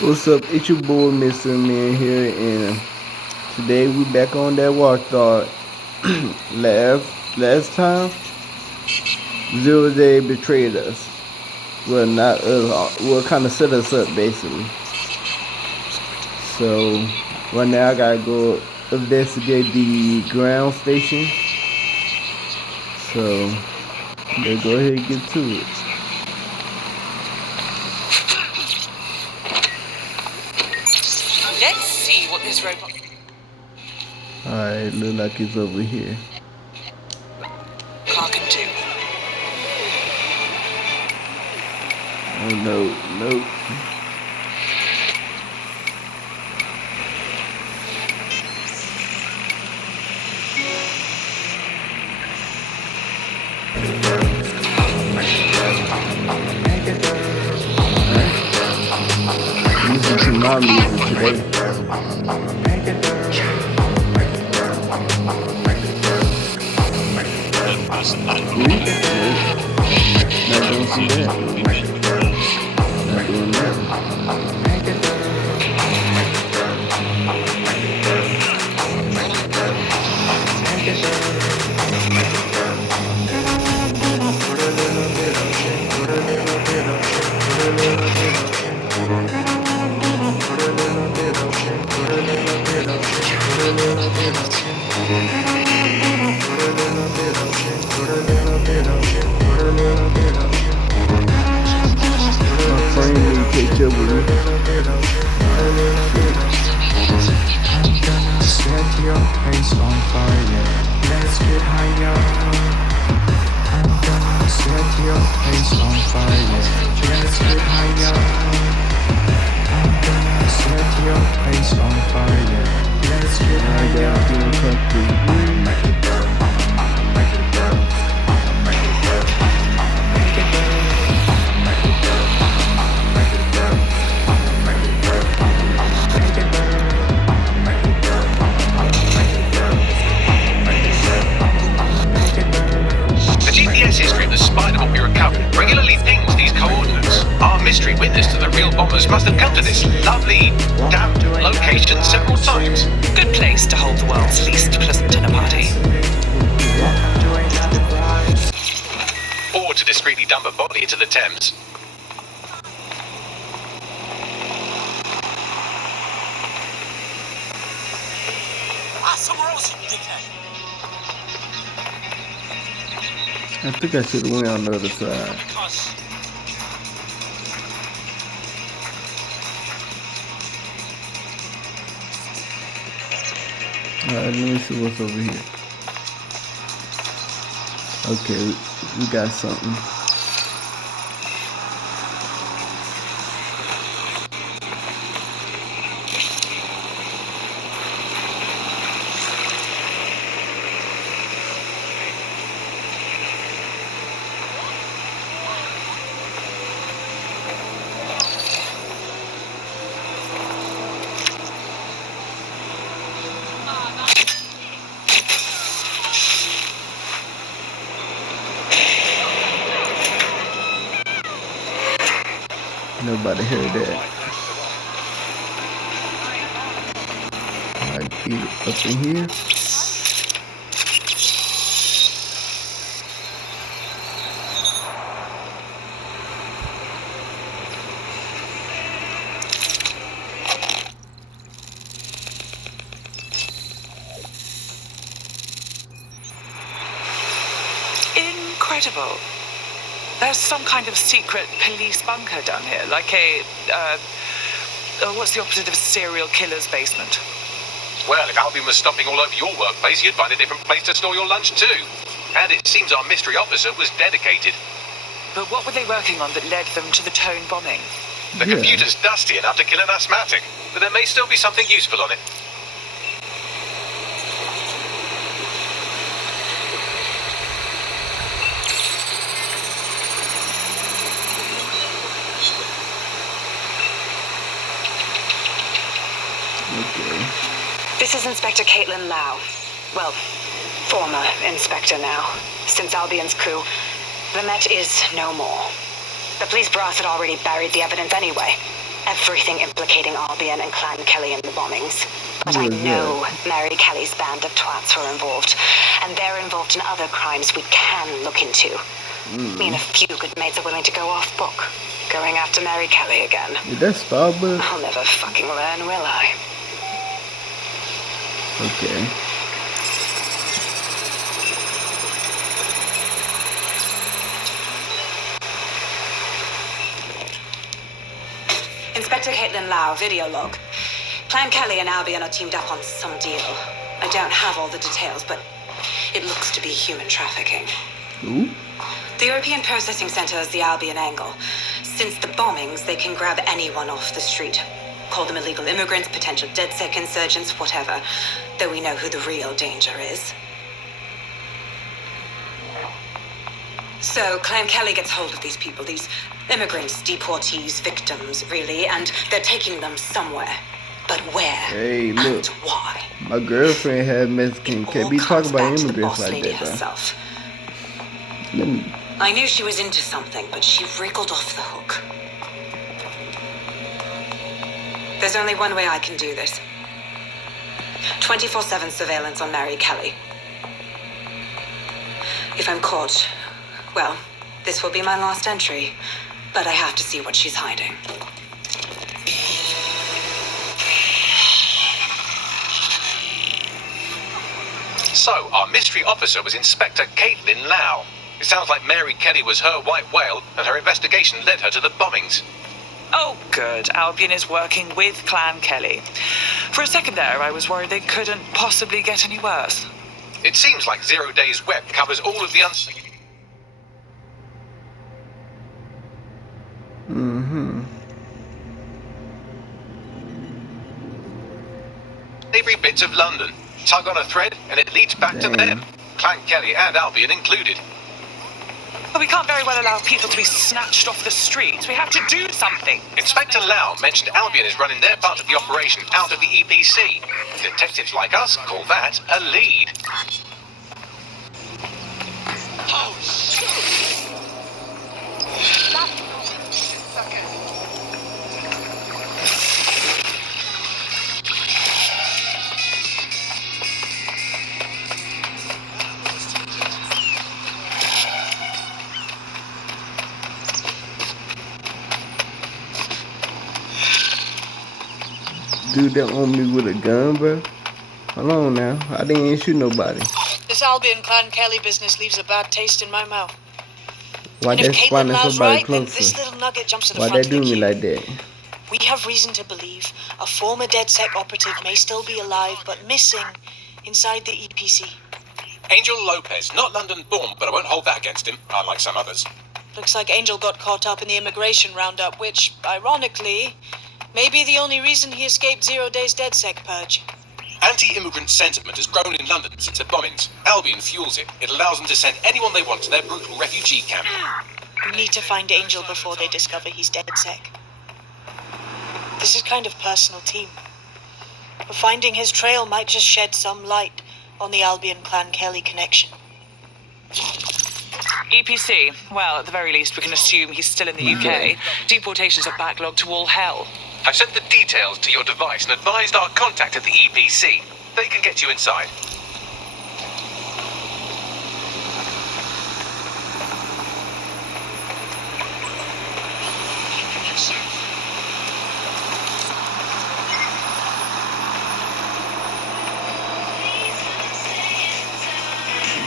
What's up? It's your boy, Mr. Man here, and today we back on that watchdog. last time, Zero Day betrayed us. Well, not us. Well, kind of set us up basically. So right now I gotta go investigate the ground station. So let's go ahead and get to it. Let's see what this robot. Alright, look like it's over here. Car can do. Oh no, no. Listen to my music today. Not gonna see that. Not doing that. My friend didn't catch up with me. Set your face on fire. Let's get higher. I'm gonna set your face on fire. Let's get higher. I'm gonna set your face on fire. Let's get higher. Make it burn. Make it burn. Make it burn. Make it burn. Make it burn. Make it burn. Make it burn. Make it burn. Make it burn. The GPS history of the spider bomb we recovered regularly pings these coordinates. Our mystery witness to the real bombers must have come to this lovely, damp location several times. Good place to hold the world's least pleasant dinner party. Or to discreetly dump a body into the Thames. Somewhere else, you dickhead. I think I should have went on the other side. Cuss. Alright, let me see what's over here. Okay, we got something. Nobody heard that. Alright, get up in here. Incredible. There's some kind of secret police bunker down here, like a, what's the opposite of a serial killer's basement? Well, if Albion was stomping all over your workplace, you'd find a different place to store your lunch too. And it seems our mystery officer was dedicated. But what were they working on that led them to the Tone bombing? The computer's dusty enough to kill an asthmatic, but there may still be something useful on it. Okay. This is Inspector Caitlin Lau. Well, former inspector now. Since Albion's coup, the Met is no more. The police brass had already buried the evidence anyway. Everything implicating Albion and Clan Kelly in the bombings. But I Who is know Mary Kelly's band of twats were involved, and they're involved in other crimes we can look into. Me and a few good mates are willing to go off book, going after Mary Kelly again. Is that Starbucks? I'll never fucking learn, will I? Okay. Inspector Caitlin Lau, video log. Clan Kelly and Albion are teamed up on some deal. I don't have all the details, but it looks to be human trafficking. Ooh. The European Processing Center is the Albion angle. Since the bombings, they can grab anyone off the street. Call them illegal immigrants, potential DedSec insurgents, whatever. Though we know who the real danger is. So, Clan Kelly gets hold of these people, these immigrants, deportees, victims, really, and they're taking them somewhere. But where? Hey, and look. why? My girlfriend had Mexican. It Can't all be comes talking about back to the immigrants boss like lady that, bro. herself. Let me. I knew she was into something, but she wriggled off the hook. There's only one way I can do this. 24/7 surveillance on Mary Kelly. If I'm caught, well, this will be my last entry. But I have to see what she's hiding. So, our mystery officer was Inspector Caitlin Lau. It sounds like Mary Kelly was her white whale, and her investigation led her to the bombings. Oh, good. Albion is working with Clan Kelly. For a second there, I was worried they couldn't possibly get any worse. It seems like 0 Days Web covers all of the unsavory bits of London. Tug on a thread, and it leads back to them. Clan Kelly and Albion included. But we can't very well allow people to be snatched off the streets. We have to do something. Inspector Lau mentioned Albion is running their part of the operation out of the EPC. Detectives like us call that a lead. Oh, shoot! Okay. Dude that on me with a gun, bro. Hold on now. I didn't even shoot nobody. This Albion Clan Kelly business leaves a bad taste in my mouth. Why And if they Caitlin spawning Lau's somebody right, then this closer? little nugget jumps to the Why front they of the do me queue. like that? We have reason to believe a former DedSec operative may still be alive, but missing inside the EPC. Angel Lopez, not London born, but I won't hold that against him, unlike some others. Looks like Angel got caught up in the immigration roundup, which, ironically, may be the only reason he escaped 0 Days DedSec purge. Anti-immigrant sentiment has grown in London since the bombings. Albion fuels it. It allows them to send anyone they want to their brutal refugee camp. We need to find Angel before they discover he's DedSec. This is kind of personal team. But finding his trail might just shed some light on the Albion Clan Kelly connection. EPC. Well, at the very least, we can assume he's still in the UK. Deportations are backlogged to all hell. I've sent the details to your device and advised our contact at the EPC. They can get you inside.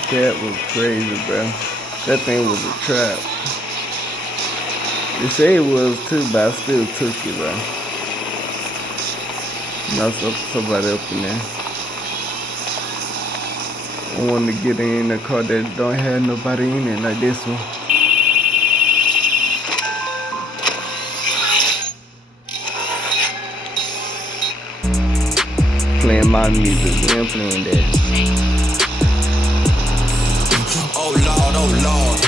That was crazy, bro. That thing was a trap. They say it was too, but I still took it, bro. Now somebody up in there. I want to get in a car that don't have nobody in it like this one. Playing my music, we ain't playing that. Oh Lord, oh Lord.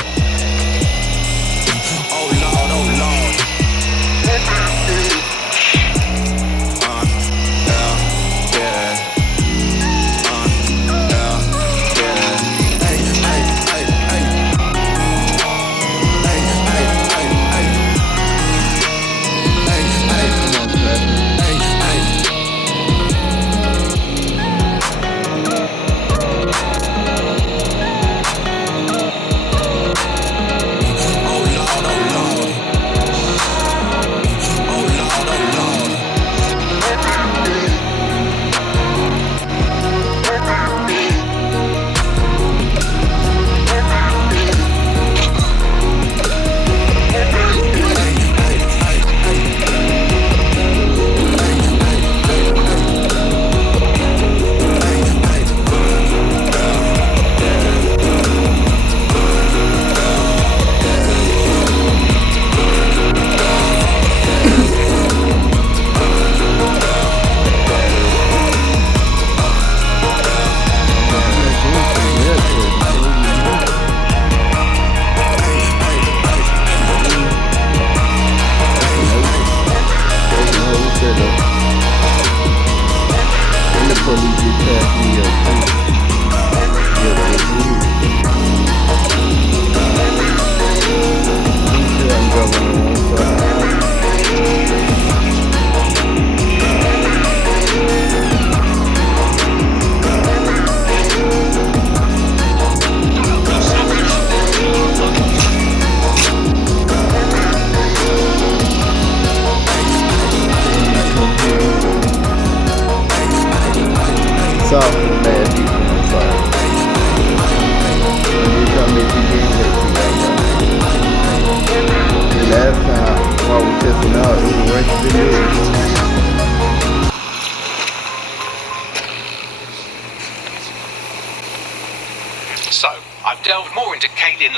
Oh Lord, oh Lord.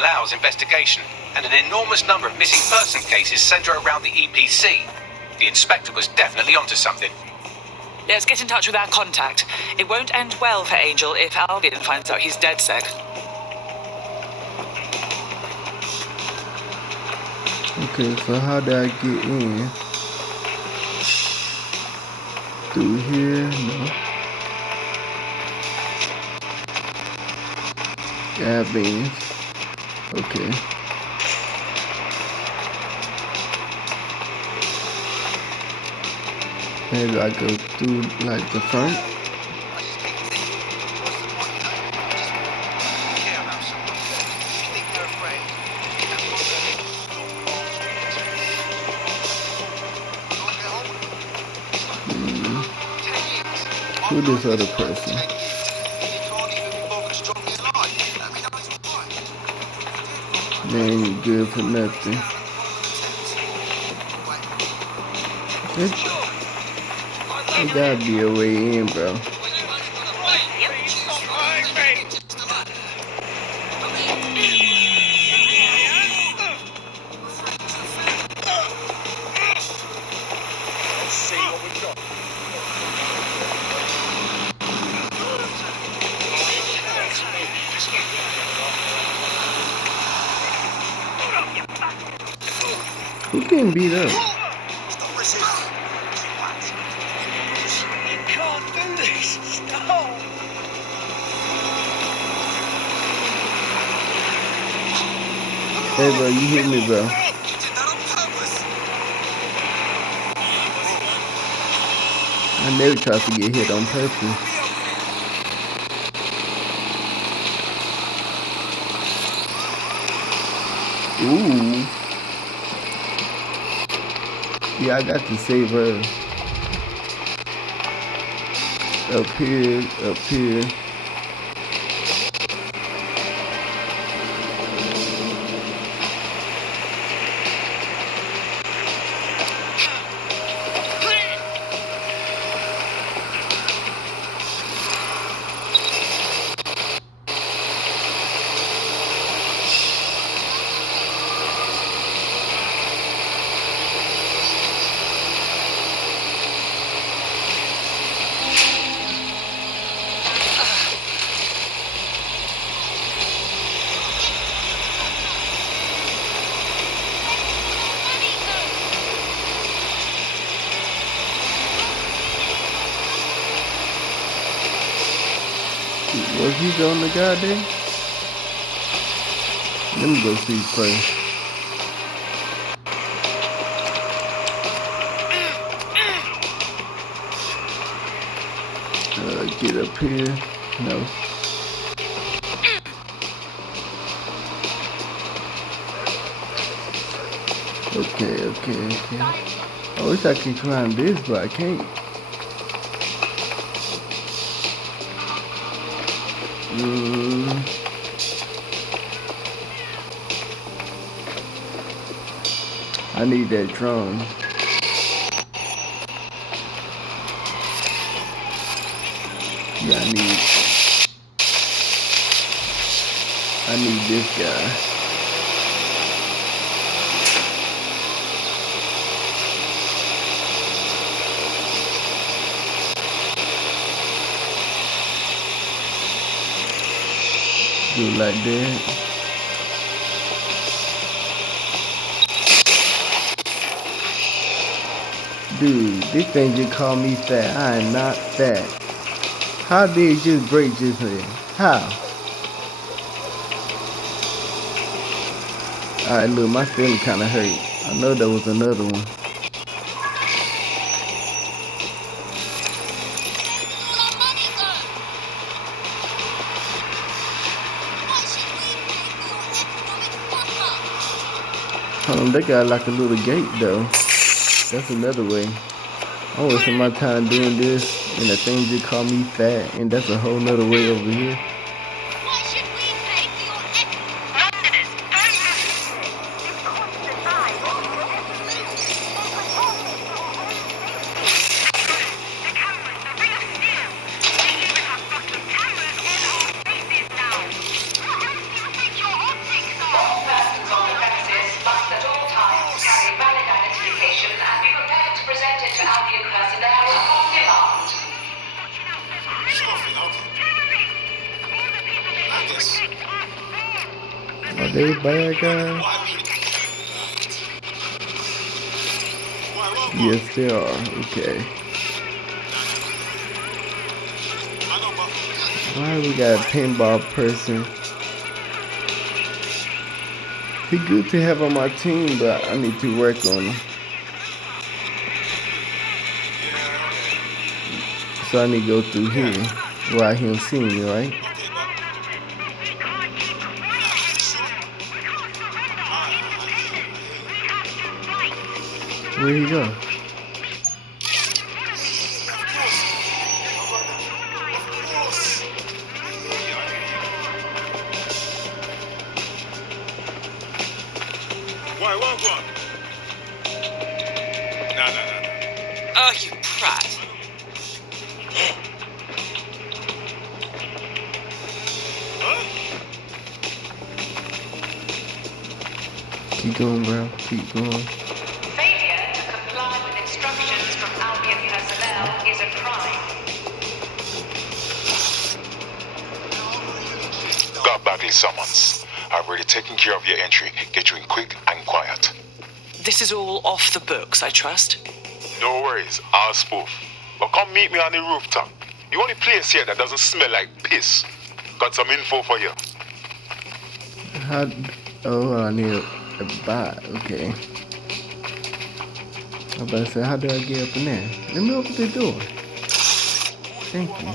hours investigation, and an enormous number of missing person cases centre around the EPC. The inspector was definitely onto something. Let's get in touch with our contact. It won't end well for Angel if Albion finds out he's dead sec. Okay, so how did I get in? Through here? No. Cabins. Okay. Maybe I go through like the front. Who this other person? They ain't good for nothing. There gotta be a way in, bro. Who getting beat up? Hey, bro, you hit me, bro. I never tried to get hit on purpose. Ooh. Yeah, I got to save her. Up here, up here. Was he on the guy there? Let me go see first. Get up here. No. Okay. I wish I could climb this, but I can't. I need that drone. Yeah, I need this guy. Do it like that. Dude, this thing just called me fat. I am not fat. How did it just break just here? How? Alright, look, my feeling kind of hurt. I know there was another one. They got like a little gate though. That's another way. I'm wasting my time doing this and the thing just called me fat, and that's a whole nother way over here. Are they bad guys? Yes, they are. Okay. Why we got a pinball person? He good to have on my team, but I need to work on him. So I need to go through here where he don't see me, right? Where he go? What? No. Oh, you prat. Keep going, bro. Keep going. Failure to comply with instructions from Albion personnel is a crime. Got Bagley summons. I've already taken care of your entry. Get you in quick and quiet. This is all off the books, I trust. No worries, I'll spoof. But come meet me on the rooftop. The only place here that doesn't smell like piss. Got some info for you. I need a bot. Okay. I was about to say, how do I get up in there? Let me open the door. Thank you.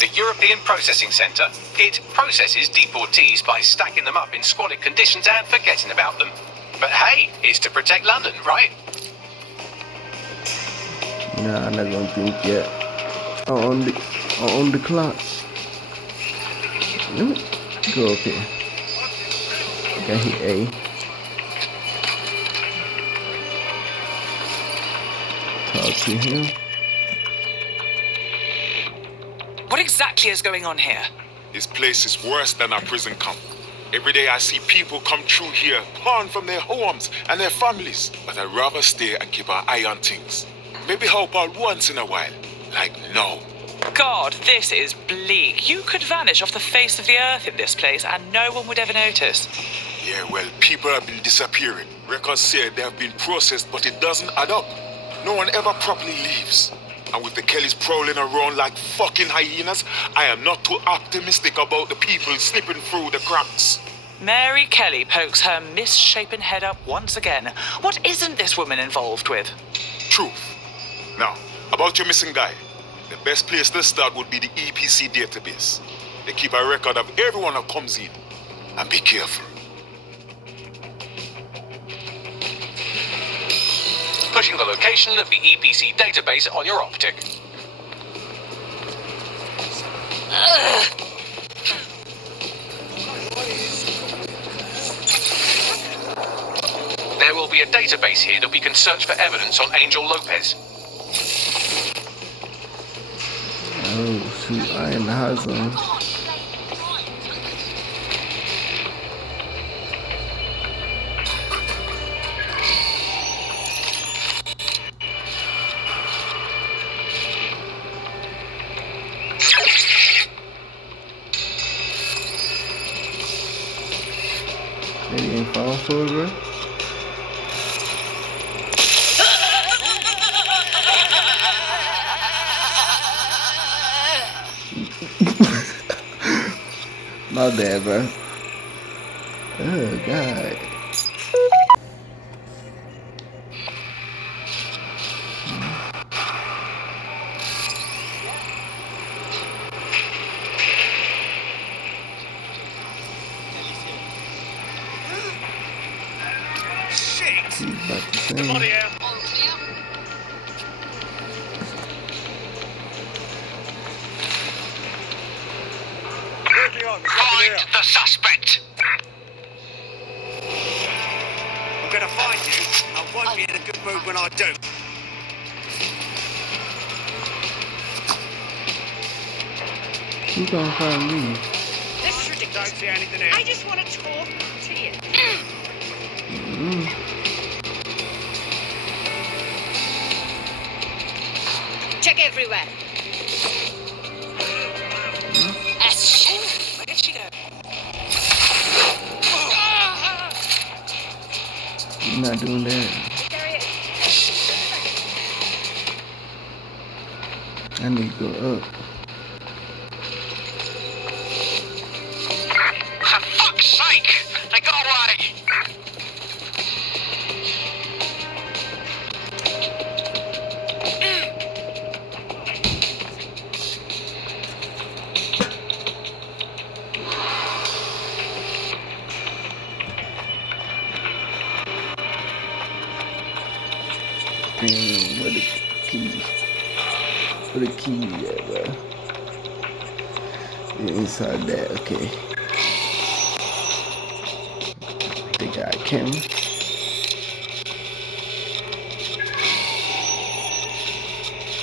The European Processing Centre. It processes deportees by stacking them up in squalid conditions and forgetting about them. But hey, it's to protect London, right? Nah, I'm not gonna think yet. On the clock. Let me go up here. Okay, hit A. Talk to him. What exactly is going on here? This place is worse than a prison camp. Every day I see people come through here, torn from their homes and their families. But I'd rather stay and keep an eye on things. Maybe help out once in a while. Like now. God, this is bleak. You could vanish off the face of the earth in this place and no one would ever notice. Yeah, well, people have been disappearing. Records say they have been processed, but it doesn't add up. No one ever properly leaves. And with the Kellys prowling around like fucking hyenas, I am not too optimistic about the people slipping through the cracks. Mary Kelly pokes her misshapen head up once again. What isn't this woman involved with? Truth. Now, about your missing guy. The best place to start would be the EPC database. They keep a record of everyone who comes in. And be careful. Pushing the location of the EPC database on your optic. There will be a database here that we can search for evidence on Angel Lopez. Oh shoot, I in the hot zone. They ain't fall for it, bro. My bad, bro. Oh, God. He's about to sing. Find the suspect! I'm gonna find you. I won't be in a good mood when I do. You gonna find me? This is ridiculous. Don't see anything here. I just want to talk to you. Check everywhere. Where did she go? not doing that. I need to go up. For fuck's sake! They got away! Damn, where the key? Where the key at, bro? Yeah, inside that, okay. They got a camera.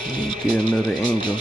Let me get another angle.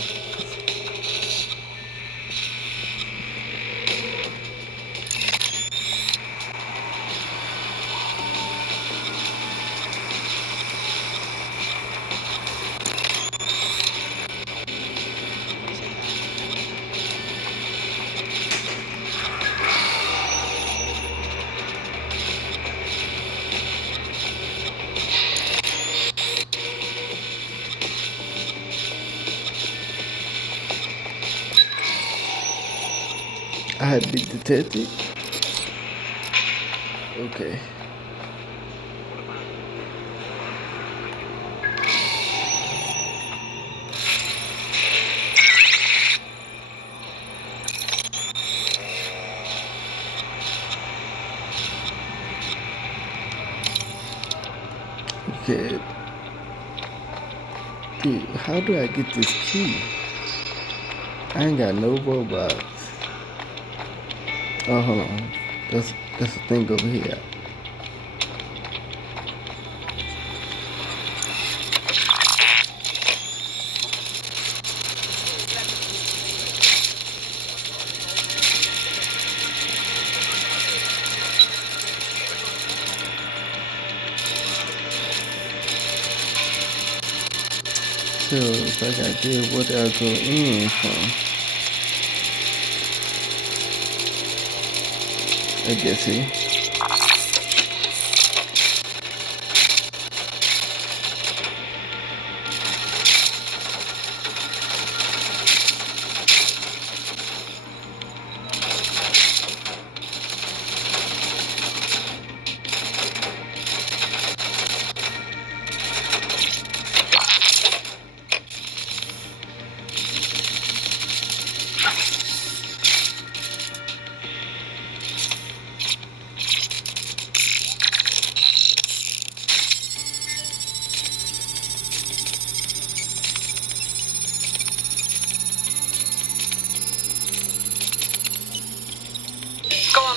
I had been detected. Okay. Okay. Dude, how do I get this key? I ain't got no robots. Oh, hold on. That's a thing over here. So if I got this, what do I go in from? I guess here.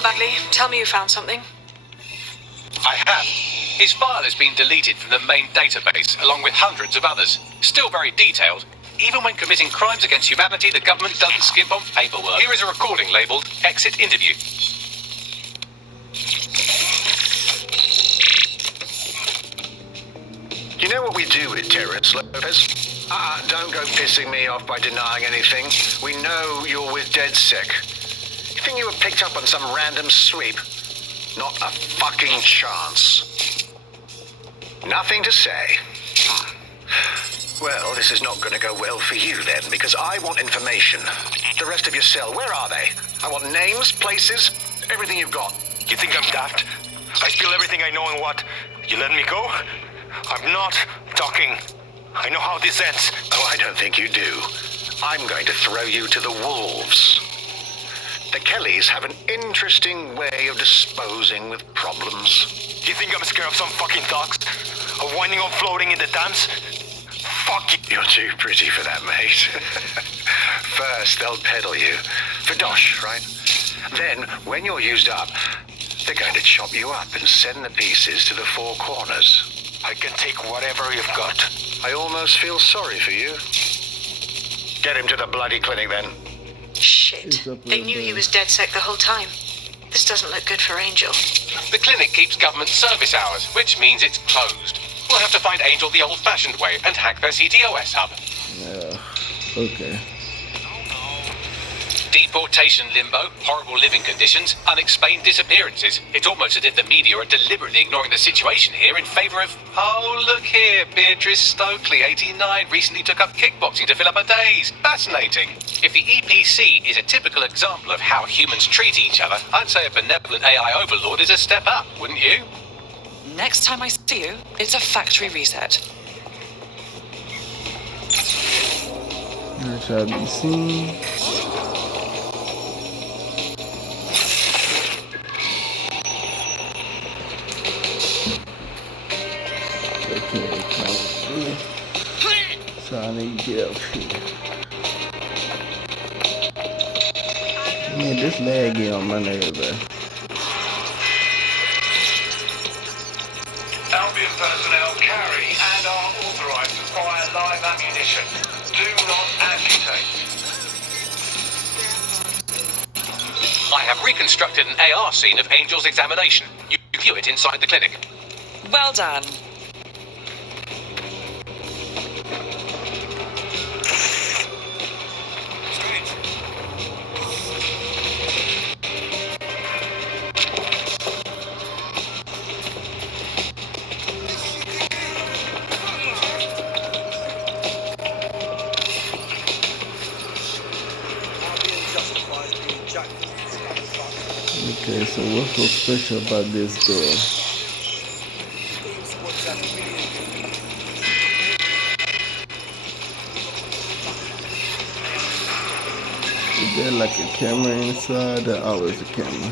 Bagley, tell me you found something. I have. His file has been deleted from the main database, along with hundreds of others. Still very detailed. Even when committing crimes against humanity, the government doesn't skimp on paperwork. Here is a recording labelled Exit Interview. You know what we do with terrorists, Lopez? Don't go pissing me off by denying anything. We know you're with DedSec. You think you were picked up on some random sweep? Not a fucking chance. Nothing to say. Well, this is not going to go well for you then, because I want information. The rest of your cell, where are they? I want names, places, everything you've got. You think I'm daft? I spill everything I know and what? You let me go? I'm not talking. I know how this ends. Oh, I don't think you do. I'm going to throw you to the wolves. The Kellys have an interesting way of disposing with problems. You think I'm scared of some fucking dogs? Of winding up floating in the Thames? Fuck you. You're too pretty for that, mate. First, they'll peddle you. For dosh, right? Then, when you're used up, they're going to chop you up and send the pieces to the four corners. I can take whatever you've got. I almost feel sorry for you. Get him to the bloody clinic, then. Shit. They knew he was DedSec the whole time. This doesn't look good for Angel. The clinic keeps government service hours, which means it's closed. We'll have to find Angel the old-fashioned way and hack their CTOS hub. Okay. Deep Deportation limbo, horrible living conditions, unexplained disappearances. It's almost as if the media are deliberately ignoring the situation here in favour of... Oh, look here, Beatrice Stokely, 89, recently took up kickboxing to fill up her days. Fascinating. If the EPC is a typical example of how humans treat each other, I'd say a benevolent AI overlord is a step up, wouldn't you? Next time I see you, it's a factory reset. I shall be seen. Okay, come through. So I need to get up here. Man, this lag get on my nerves, bro. Albion personnel carry and are authorized to fire live ammunition. Do not agitate. I have reconstructed an AR scene of Angel's examination. You view it inside the clinic. Well done. Okay, so what's so special about this girl? Is there like a camera inside? There's always a camera.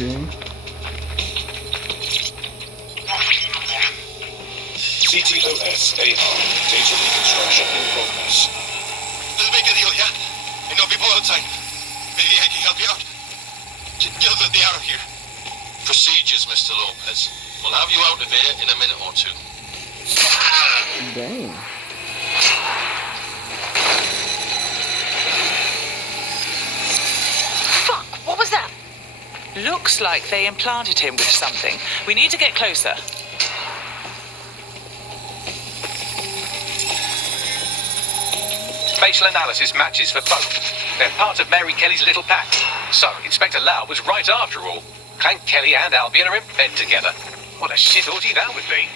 Okay. CTOS AR. Data reconstruction in progress. Let's make a deal, yeah? And no people outside. Maybe I can help you out. Get the out of here. Procedures, Mr. Lopez. We'll have you out of here in a minute or two. Dang. Fuck, what was that? Looks like they implanted him with something. We need to get closer. Facial analysis matches for both. They're part of Mary Kelly's little pack. So, Inspector Lau was right after all. Clank Kelly and Albion are in bed together. What a shit orgy that would be.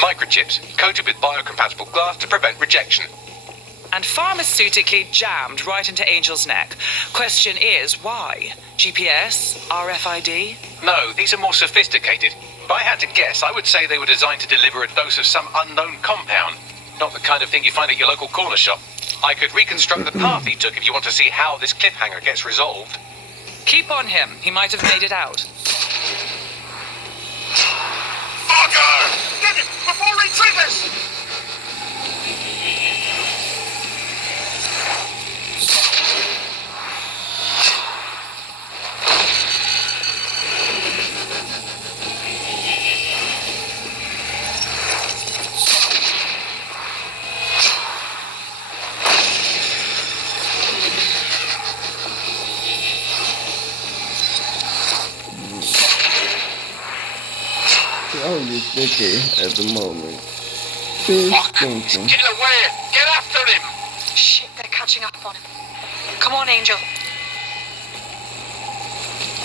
Microchips, coated with biocompatible glass to prevent rejection. And pharmaceutically jammed right into Angel's neck. Question is, why? GPS? RFID? No, these are more sophisticated. If I had to guess, I would say they were designed to deliver a dose of some unknown compound. Not the kind of thing you find at your local corner shop. I could reconstruct the path he took if you want to see how this cliffhanger gets resolved. Keep on him. He might have made it out. Fucker! Get him before he triggers! I was just thinking at the moment. Just thinking. Get away! Get after him! Shit, they're catching up on him. Come on, Angel.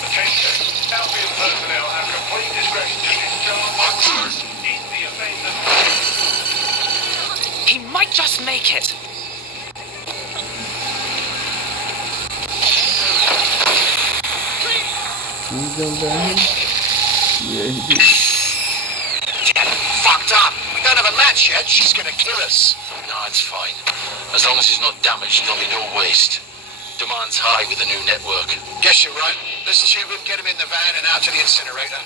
Attention. Albion personnel have complete discretion to discharge in the event of... He might just make it. Did he jump down here? Yeah, he did. Fucked up. We don't have a match yet. She's gonna kill us. No, it's fine. As long as he's not damaged, there'll be no waste. Demand's high with the new network. Guess you're right. Let's tube him, get him in the van and out to the incinerator.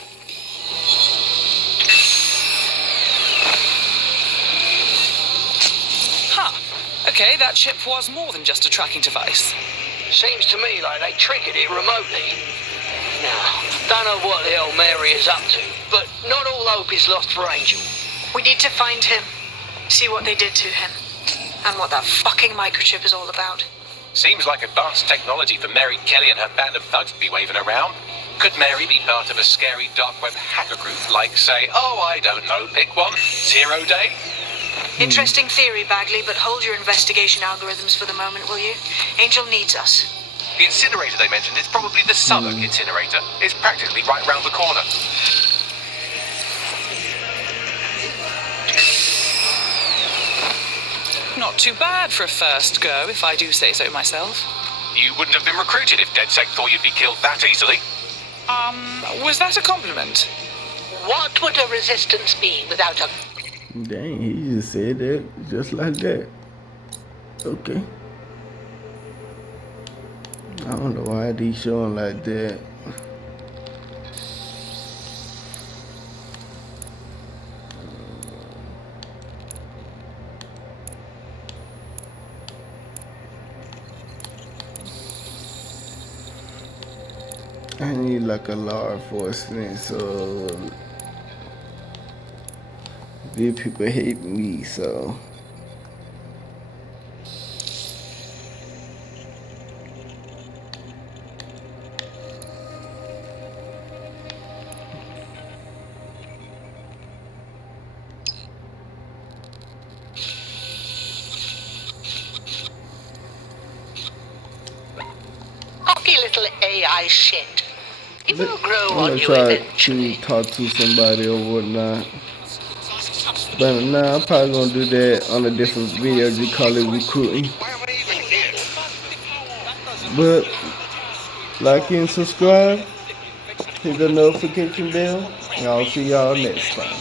Okay, that chip was more than just a tracking device. Seems to me like they triggered it remotely. Now, don't know what the hell Mary is up to, but not all hope is lost for Angel. We need to find him, see what they did to him, and what that fucking microchip is all about. Seems like advanced technology for Mary Kelly and her band of thugs to be waving around. Could Mary be part of a scary dark web hacker group like, say, oh, I don't know, pick one, 0 Day? Interesting theory, Bagley, but hold your investigation algorithms for the moment, will you? Angel needs us. The incinerator they mentioned is probably the Southern incinerator. It's practically right round the corner. Not too bad for a first go, if I do say so myself. You wouldn't have been recruited if DedSec thought you'd be killed that easily. Was that a compliment? What would a resistance be without a... Dang, he just said that just like that. Okay. I don't know why they showing like that. I need like a law enforcement, so these people hate me, so cocky little AI shit. It will grow I'm on gonna you try eventually. to talk to somebody or whatnot. But nah, I'm probably gonna do that on a different video. Just call it recruiting. But like and subscribe, hit the notification bell, and I'll see y'all next time.